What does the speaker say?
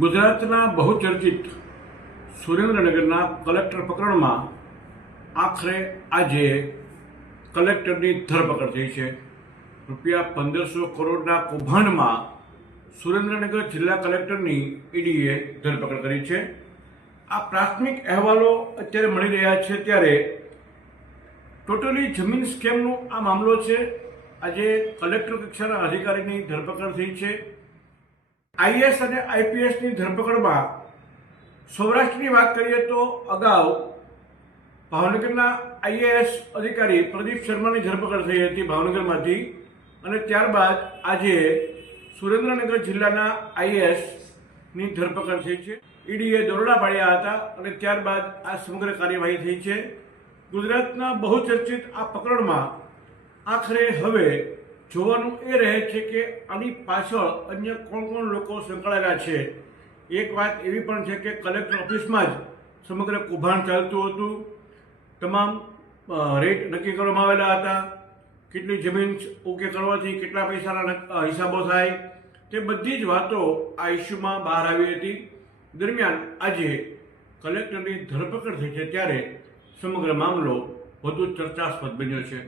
ગુજરાતના બહુચર્ચિત સુરેન્દ્રનગરના કલેક્ટર પ્રકરણમાં આખરે આજે કલેક્ટરની ધરપકડ થઈ છે. રૂપિયા 1500 કરોડના કૌભાંડમાં સુરેન્દ્રનગર જિલ્લા કલેક્ટરની ઈડીએ ધરપકડ કરી છે. આ પ્રાથમિક અહેવાલો અત્યારે મળી રહ્યા છે ત્યારે ટોટલી જમીન સ્કેમનો આ મામલો છે. આજે કલેક્ટર કક્ષાના અધિકારીની ધરપકડ થઈ છે. આઈએએસ અને આઈપીએસની ધરપકડમાં સૌરાષ્ટ્રની વાત કરીએ તો અગાઉ ભાવનગરના આઈએએસ અધિકારી પ્રદીપ શર્માની ધરપકડ થઈ હતી ભાવનગરમાંથી, અને ત્યારબાદ આજે સુરેન્દ્રનગર જિલ્લાના આઈએએસની ધરપકડ થઈ છે. ઈડીએ દરોડા પાડ્યા હતા અને ત્યારબાદ આ સમગ્ર કાર્યવાહી થઈ છે. ગુજરાતના બહુચર્ચિત આ પ્રકરણમાં આખરે હવે જોવાનું એ રહે છે કે આની પાછળ અન્ય કોણ કોણ લોકો સંકળાયેલા છે. એક વાત એવી પણ છે કે કલેક્ટર ઓફિસમાં જ સમગ્ર કૌભાંડ ચાલતું હતું. તમામ રેટ નક્કી કરવામાં આવેલા હતા. કેટલી જમીન ઓકે કરવાથી કેટલા પૈસાના હિસાબો થાય, તે બધી જ વાતો આ ઇસ્યુમાં બહાર આવી હતી. દરમિયાન આજે કલેક્ટરની ધરપકડ થઈ છે ત્યારે સમગ્ર મામલો વધુ ચર્ચાસ્પદ બન્યો છે.